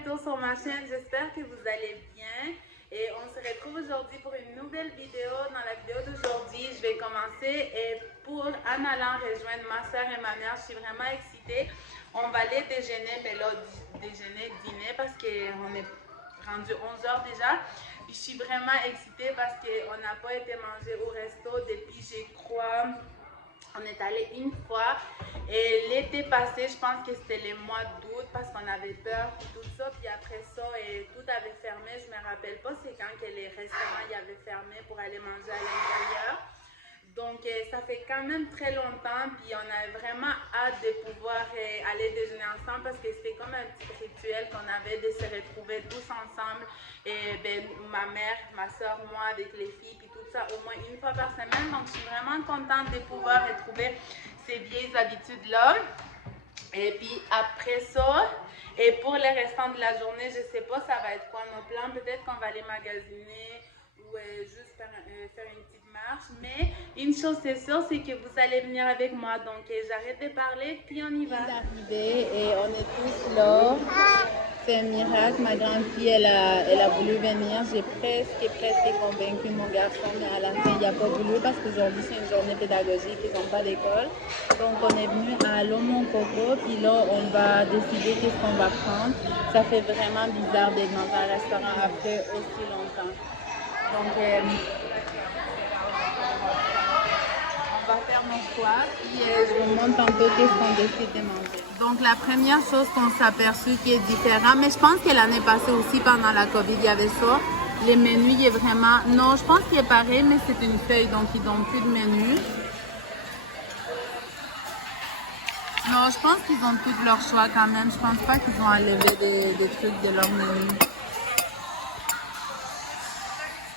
retour sur ma chaîne, j'espère que vous allez bien et on se retrouve aujourd'hui pour une nouvelle vidéo. Dans la vidéo d'aujourd'hui, je vais commencer et pour en allant rejoindre ma soeur et ma mère, je suis vraiment excitée. On va aller déjeuner, mais là, dîner parce qu'on est rendu 11 h déjà. Puis je suis vraiment excitée parce qu'on n'a pas été manger au resto depuis, je crois, on est allé une fois et l'été passé, je pense que c'était le mois d'août parce qu'on avait peur et tout ça. Puis après ça, tout avait fermé. Je me rappelle pas c'est quand que les restaurants y avaient fermé pour aller manger à l'intérieur. Donc ça fait quand même très longtemps. Puis on a vraiment hâte de pouvoir aller déjeuner ensemble parce que c'était comme un petit rituel qu'on avait de se retrouver tous ensemble. Et ben, ma mère, ma soeur, moi avec les filles, puis tout ça au moins une fois par semaine. Donc je suis vraiment contente de pouvoir retrouver ces vieilles habitudes-là. Et puis après ça, et pour le restant de la journée, je sais pas ça va être quoi nos plans. Peut-être qu'on va aller magasiner ou juste faire une petite marche. Mais une chose c'est sûr, c'est que vous allez venir avec moi. Donc j'arrête de parler, puis on y va. On est arrivé et on est tous là. C'est un miracle, ma grande fille, elle a voulu venir. J'ai presque convaincu mon garçon, mais à la fin, il n'a pas voulu parce qu'aujourd'hui, c'est une journée pédagogique, ils n'ont pas d'école. Donc, on est venu à Lomon Coco, puis là, on va décider qu'est-ce qu'on va prendre. Ça fait vraiment bizarre d'être dans un restaurant après aussi longtemps. Donc, on va faire nos choix, puis je vous montre tantôt qu'est-ce qu'on décide de manger. Donc, la première chose qu'on s'est aperçu qui est différent, mais je pense que l'année passée aussi, pendant la COVID, il y avait ça. Les menus, il est vraiment... Non, je pense qu'il est pareil, mais c'est une feuille, donc ils donnent plus de menus. Non, je pense qu'ils ont tous leur choix quand même. Je pense pas qu'ils ont enlevé des trucs de leur menu.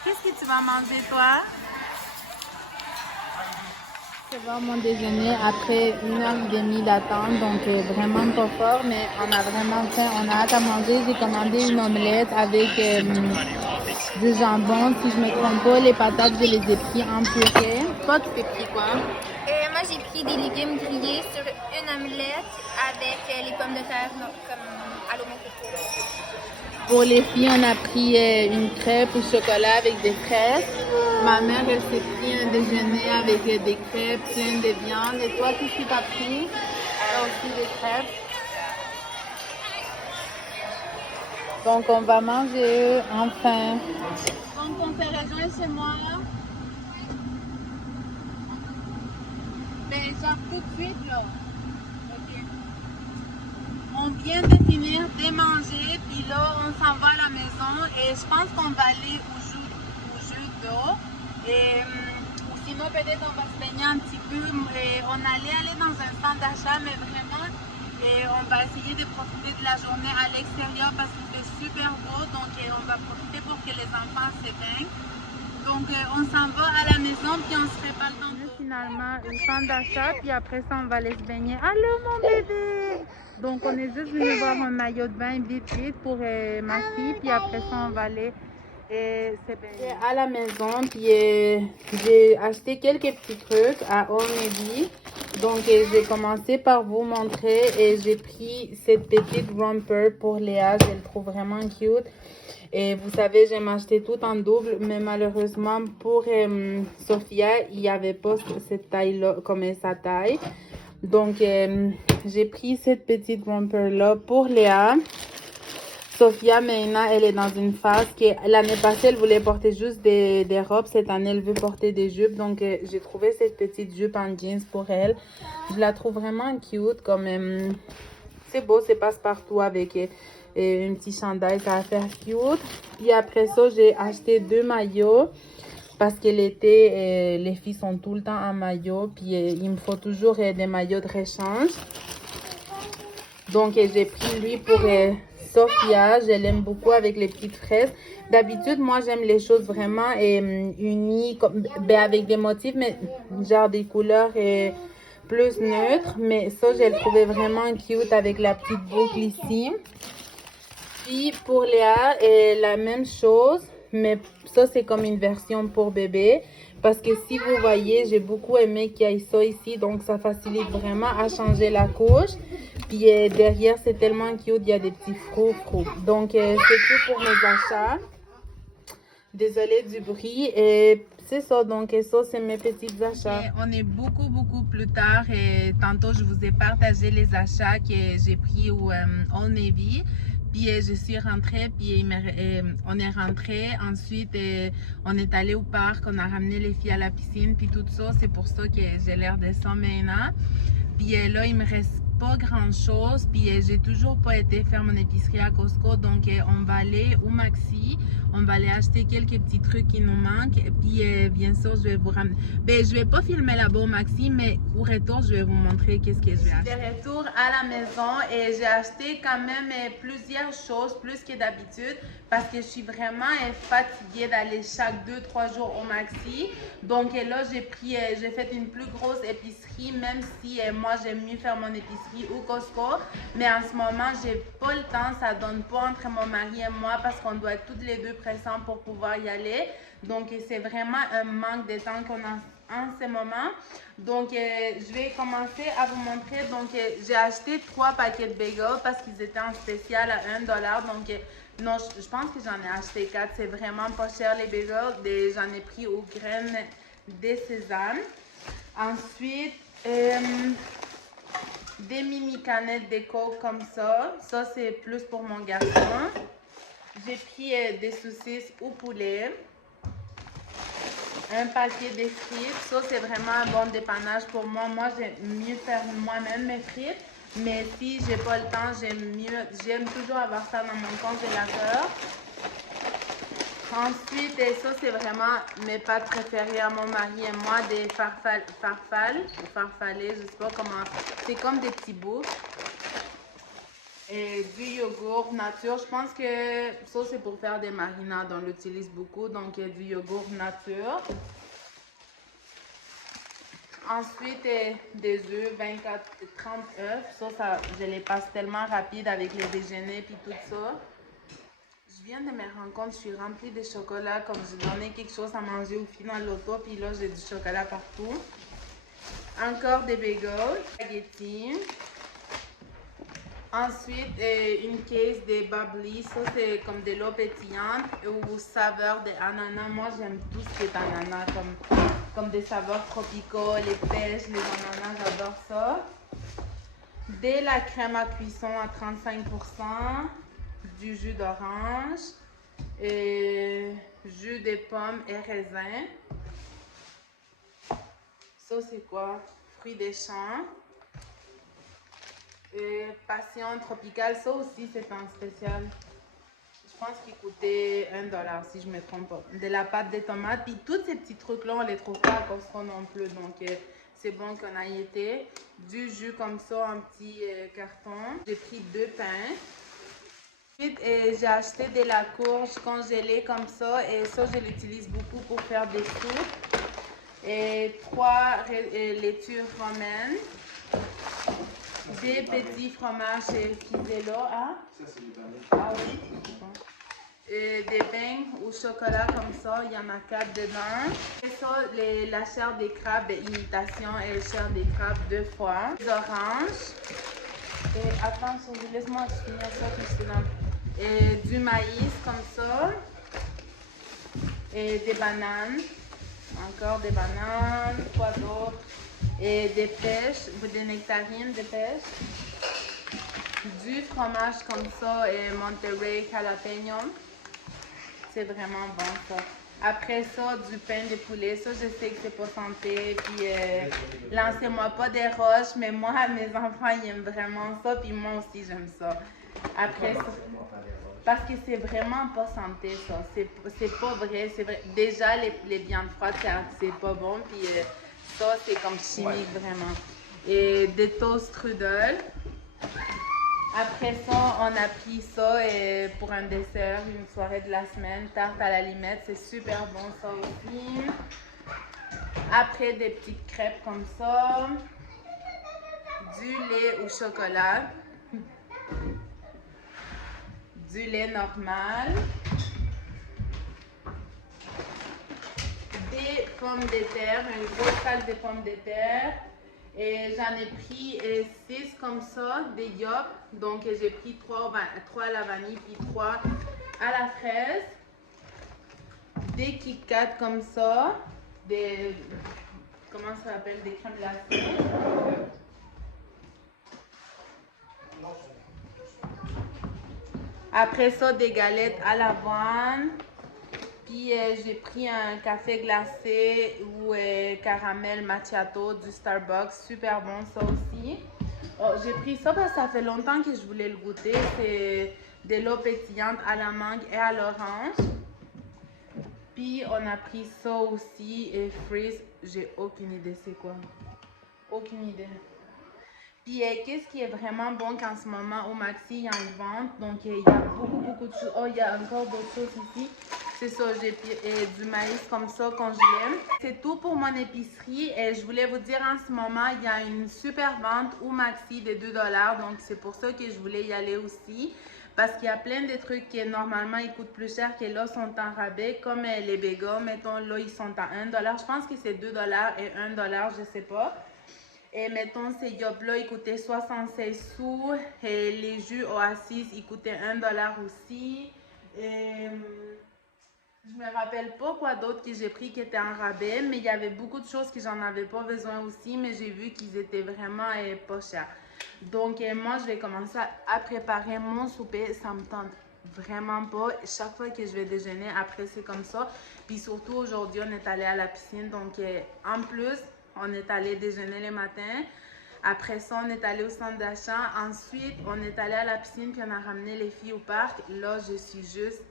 Qu'est-ce que tu vas manger, toi? Je vais voir mon déjeuner après 1h30 d'attente, donc vraiment pas fort, mais on a vraiment faim, on a hâte à manger. J'ai commandé une omelette avec du jambon, si je me trompe pas. Les patates, je les ai pris en purée. Toi, tu t'es pris quoi? Moi, j'ai pris des légumes grillés sur une omelette avec les pommes de terre comme à l'eau coco. Pour les filles, on a pris une crêpe au chocolat avec des fraises. Ma mère, elle s'est pris un déjeuner avec des crêpes pleines de viande. Et toi, qu'est-ce que tu as pris? Aussi des crêpes. Donc, on va manger enfin. Donc, on se rejoint chez moi. Ben, genre tout de suite, là. OK. On vient de finir de manger, puis là, on s'en va à la maison et je pense qu'on va aller au jeu d'eau. Ou sinon, peut-être on va se baigner un petit peu. On allait aller dans un centre d'achat, mais vraiment, on va essayer de profiter de la journée à l'extérieur parce qu'il fait super beau. Donc, on va profiter pour que les enfants se baignent. Donc, on s'en va à la maison, puis on se prépare le temps. Finalement, une centre d'achat, puis après ça, on va aller se baigner. Allô, mon bébé! Donc, on est juste venu voir un maillot de bain vite pour ma fille, puis après ça, on va aller se baigner. À la maison, puis j'ai acheté quelques petits trucs à Old Navy. Donc, j'ai commencé par vous montrer et j'ai pris cette petite romper pour Léa. Je le trouve vraiment cute. Et vous savez, j'aime acheter tout en double, mais malheureusement pour Sophia, il n'y avait pas cette taille-là comme sa taille. Donc, j'ai pris cette petite romper-là pour Léa. Sophia, maintenant, elle est dans une phase que l'année passée, elle voulait porter juste des robes. Cette année, elle veut porter des jupes. Donc, j'ai trouvé cette petite jupe en jeans pour elle. Je la trouve vraiment cute. Comme c'est beau, c'est passe-partout avec un petit chandail, ça va faire cute. Puis après ça, j'ai acheté 2 maillots. Parce que l'été, les filles sont tout le temps en maillot. Puis il me faut toujours des maillots de rechange. Donc, j'ai pris lui pour Sophia. Je l'aime beaucoup avec les petites fraises. D'habitude, moi, j'aime les choses vraiment unies, avec des motifs, mais genre des couleurs plus neutres. Mais ça, je le trouvais vraiment cute avec la petite boucle ici. Puis, pour Léa, la même chose. Mais ça, c'est comme une version pour bébé. Parce que si vous voyez, j'ai beaucoup aimé qu'il y ait ça ici. Donc, ça facilite vraiment à changer la couche. Puis derrière, c'est tellement cute, il y a des petits froufrous. Donc, c'est tout pour mes achats. Désolée du bruit. Et c'est ça, donc ça, c'est mes petits achats. Et on est beaucoup plus tard. Et tantôt, je vous ai partagé les achats que j'ai pris au Old Navy. Puis je suis rentrée, puis on est rentré. Ensuite, on est allé au parc, on a ramené les filles à la piscine, puis tout ça. C'est pour ça que j'ai l'air de ça maintenant. Puis là, il me reste pas grand chose. Puis j'ai toujours pas été faire mon épicerie à Costco. Donc, on va aller au Maxi. On va aller acheter quelques petits trucs qui nous manquent. Puis, bien sûr, je vais vous ramener. Ben, je vais pas filmer là-bas au Maxi, mais au retour, je vais vous montrer qu'est-ce que je vais acheter. De retour à la maison et j'ai acheté quand même plusieurs choses, plus que d'habitude, parce que je suis vraiment fatiguée d'aller chaque 2-3 jours au Maxi. Donc là, j'ai fait une plus grosse épicerie, même si moi, j'aime mieux faire mon épicerie au Costco. Mais en ce moment, j'ai pas le temps, ça donne pas entre mon mari et moi parce qu'on doit être toutes les deux pressants pour pouvoir y aller. Donc, c'est vraiment un manque de temps qu'on a en ce moment. Donc, je vais commencer à vous montrer. Donc, j'ai acheté 3 paquets de bagels parce qu'ils étaient en spécial à 1 $. Donc, non, je pense que j'en ai acheté 4. C'est vraiment pas cher les bagels. J'en ai pris aux graines de sésame. Ensuite, des mini canettes de coke comme ça. Ça, c'est plus pour mon garçon. J'ai pris des saucisses au poulet. Un paquet de frites. Ça, c'est vraiment un bon dépannage pour moi. Moi, j'aime mieux faire moi-même mes frites. Mais si j'ai pas le temps, j'aime toujours avoir ça dans mon congélateur. Ensuite, ça, c'est vraiment mes pâtes préférées à mon mari et moi, des farfalés, je sais pas comment. C'est comme des petits bouts. Et du yogourt nature. Je pense que ça, c'est pour faire des marinades. On l'utilise beaucoup. Donc, du yogourt nature. Ensuite, des œufs, 30 œufs. Ça, je les passe tellement rapide avec les déjeuners puis tout ça. Je viens de me rendre compte, je suis remplie de chocolat. Comme je donnais quelque chose à manger au final l'auto. Puis là, j'ai du chocolat partout. Encore des bagels, spaghettis. Ensuite, une caisse de bubbly. Ça, c'est comme de l'eau pétillante ou saveur d'ananas. Moi, j'aime tout ce qui est ananas, comme des saveurs tropicaux, les pêches, les ananas, j'adore ça. De la crème à cuisson à 35%, du jus d'orange, jus de pommes et raisins. Ça, c'est quoi? Fruits des champs. Passion tropicale, ça aussi c'est en spécial. Je pense qu'il coûtait 1 $, si je ne me trompe pas. De la pâte de tomate. Puis tous ces petits trucs-là, on ne les trouve pas à Costco non plus. Donc, c'est bon qu'on ait été. Du jus comme ça, en petit carton. J'ai pris 2 pains. Ensuite, j'ai acheté de la courge congelée comme ça. Et ça, je l'utilise beaucoup pour faire des soupes. Et 3 laitures romaines. Des petits fromages Fidela. Hein? Ça, c'est du beurre. Ah oui. Des beignes au chocolat comme ça. Il y en a 4 dedans. Et ça, la chair des crabes, imitation et chair des crabes 2 fois. Des oranges. Et attends, laisse-moi finir ça tout cela. Et du maïs comme ça. Et des bananes. Encore des bananes. Quoi d'autre? Et des pêches, des nectarines de pêche, du fromage comme ça et Monterey jalapeno. C'est vraiment bon ça. Après ça, du pain de poulet. Ça, je sais que c'est pas santé. Puis, lancez-moi pas des roches, mais moi, mes enfants, ils aiment vraiment ça. Puis moi aussi, j'aime ça. Après ça, parce que c'est vraiment pas santé ça. C'est pas vrai. C'est vrai. Déjà, les viandes froides, c'est pas bon. Puis, ça, c'est comme chimique, vraiment. Et des toasts strudel. Après ça, on a pris ça pour un dessert, une soirée de la semaine. Tarte à la limette, c'est super bon ça aussi. Après, des petites crêpes comme ça. Du lait au chocolat. Du lait normal. Des pommes de terre, une grosse salle de pommes de terre. Et j'en ai pris 6 comme ça, des yop. Donc j'ai pris 3 à la vanille puis 3 à la fraise. Des Kit Kat comme ça. Des... Comment ça s'appelle? Des crèmes glacées. Après ça, des galettes à l'avoine. Puis j'ai pris un café glacé ou caramel macchiato du Starbucks. Super bon ça aussi. Oh, j'ai pris ça parce que ça fait longtemps que je voulais le goûter. C'est de l'eau pétillante à la mangue et à l'orange. Puis on a pris ça aussi et freeze. J'ai aucune idée c'est quoi. Aucune idée. Puis, qu'est-ce qui est vraiment bon qu'en ce moment au Maxi, il y a une vente. Donc, il y a beaucoup de choses. Oh, il y a encore d'autres choses ici. C'est ça, j'ai pris du maïs comme ça congelé. C'est tout pour mon épicerie. Et je voulais vous dire en ce moment, il y a une super vente au Maxi de 2 $. Donc, c'est pour ça que je voulais y aller aussi. Parce qu'il y a plein de trucs qui normalement ils coûtent plus cher que là sont en rabais. Comme les bagels, mettons, là, ils sont à 1 $. Je pense que c'est 2 $ et 1 $, je sais pas. Et mettons, ces yop-là, ils coûtaient 76 sous. Et les jus Oasis, ils coûtaient 1 $ aussi. Et je me rappelle pas quoi d'autre que j'ai pris qui était en rabais. Mais il y avait beaucoup de choses que j'en avais pas besoin aussi. Mais j'ai vu qu'ils étaient vraiment pas chers. Donc, moi, je vais commencer à préparer mon souper. Ça me tente vraiment pas. Chaque fois que je vais déjeuner, après, c'est comme ça. Puis surtout, aujourd'hui, on est allé à la piscine. Donc, en plus... On est allé déjeuner le matin. Après ça, on est allé au centre d'achat. Ensuite, on est allé à la piscine puis on a ramené les filles au parc. Là, je suis juste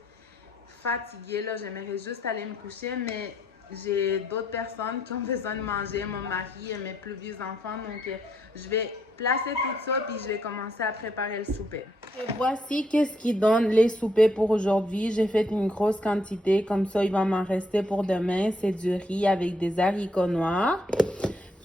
fatiguée. Là, j'aimerais juste aller me coucher, mais j'ai d'autres personnes qui ont besoin de manger. Mon mari et mes plus vieux enfants. Donc, je vais placer tout ça puis je vais commencer à préparer le souper. Et voici qu'est-ce qui donne les soupers pour aujourd'hui. J'ai fait une grosse quantité. Comme ça, il va m'en rester pour demain. C'est du riz avec des haricots noirs.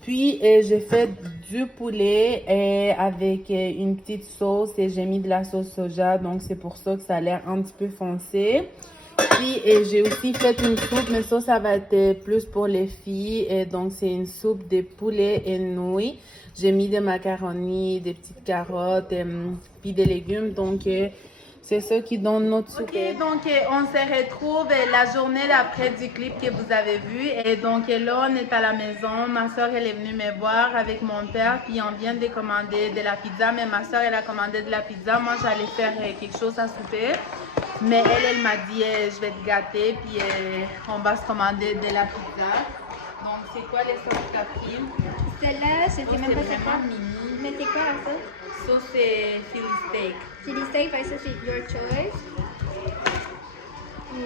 Puis, j'ai fait du poulet avec une petite sauce et j'ai mis de la sauce soja. Donc, c'est pour ça que ça a l'air un petit peu foncé. Puis, j'ai aussi fait une soupe, mais ça va être plus pour les filles. Et donc, c'est une soupe de poulet et nouilles. J'ai mis des macaronis, des petites carottes, puis des légumes. Donc, c'est ça qui donne notre soupe. Ok, donc on se retrouve la journée d'après du clip que vous avez vu. Et donc là, on est à la maison. Ma soeur, elle est venue me voir avec mon père. Puis on vient de commander de la pizza. Mais ma soeur, elle a commandé de la pizza. Moi, j'allais faire quelque chose à souper. Mais elle m'a dit, je vais te gâter. Puis on va se commander de la pizza. Donc, c'est quoi les sauces que tu as pris? Celle-là, c'était même pas vraiment mini. Mais c'est quoi ça? Ça, c'est Philly steak. Philly steak, ça c'est your choice. Ouh.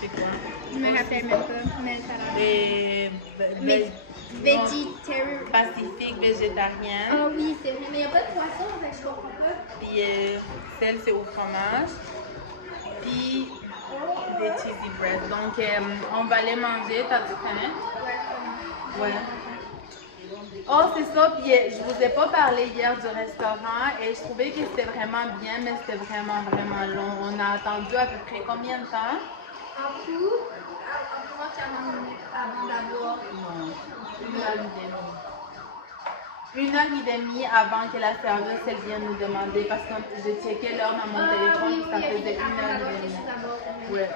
C'est quoi? Je me rappelle même pas, mais ça a l'air. Végétarien. Pacifique, végétarien. Ah oui, c'est vrai, mais il n'y a pas de poisson, fait que je comprends pas. Puis celle, c'est au fromage. Puis des cheesy bread. Donc, on va les manger. T'as-tu faim? Ouais. Oh, c'est ça. Puis je vous ai pas parlé hier du restaurant et je trouvais que c'était vraiment bien, mais c'était vraiment long. On a attendu à peu près combien de temps? En tout, environ 40 minutes avant d'avoir. Non, 1 heure et demie avant que la serveuse elle vienne nous demander parce que j'ai checké l'heure dans mon téléphone et ça faisait 1 heure et demie. Ouais.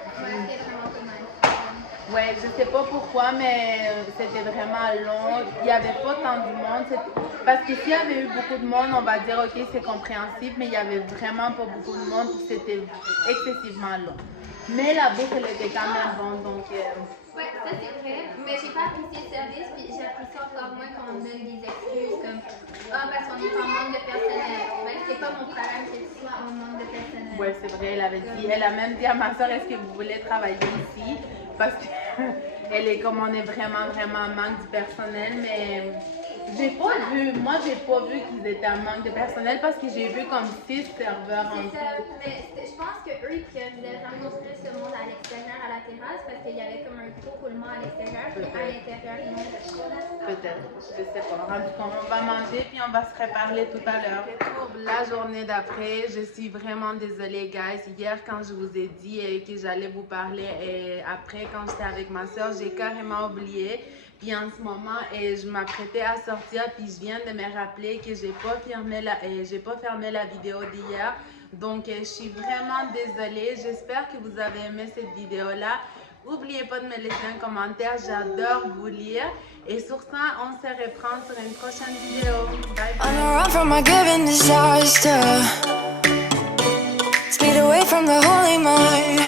Ouais, je sais pas pourquoi, mais c'était vraiment long. Il n'y avait pas tant de monde. Parce que s'il y avait eu beaucoup de monde, on va dire ok, c'est compréhensible, mais il n'y avait vraiment pas beaucoup de monde. C'était excessivement long. Mais la bouffe, elle était quand même bonne, donc. Ouais, ça c'est vrai, mais j'ai pas apprécié le service, puis j'apprécie encore moins qu'on me donne des excuses comme parce qu'on est en manque de personnel. Ben, c'est pas mon problème que tu sois en manque de personnel. Ouais, c'est vrai, elle a même dit à ma soeur, est-ce que vous voulez travailler ici? Parce qu'elle est comme on est vraiment en manque du personnel, mais j'ai pas vu qu'ils étaient en manque de personnel parce que j'ai vu comme 6 serveurs en tout. Mais je pense qu'eux, ils priorisaient vraiment plus le monde à l'extérieur, à la terrasse, parce qu'il y avait comme un gros roulement à l'extérieur, puis à l'intérieur, non. Peut-être, je sais pas. Rendu compte, on va manger puis on va se reparler tout à l'heure. Pour la journée d'après, je suis vraiment désolée, guys. Hier, quand je vous ai dit que j'allais vous parler après, quand j'étais avec ma soeur, j'ai carrément oublié. Puis en ce moment, je m'apprêtais à sortir, puis je viens de me rappeler que j'ai pas fermé la vidéo d'hier. Donc, je suis vraiment désolée. J'espère que vous avez aimé cette vidéo-là. N'oubliez pas de me laisser un commentaire, j'adore vous lire. Et sur ça, on se reprend sur une prochaine vidéo. Bye bye. On a run from a given disaster. Speed away from the holy mind.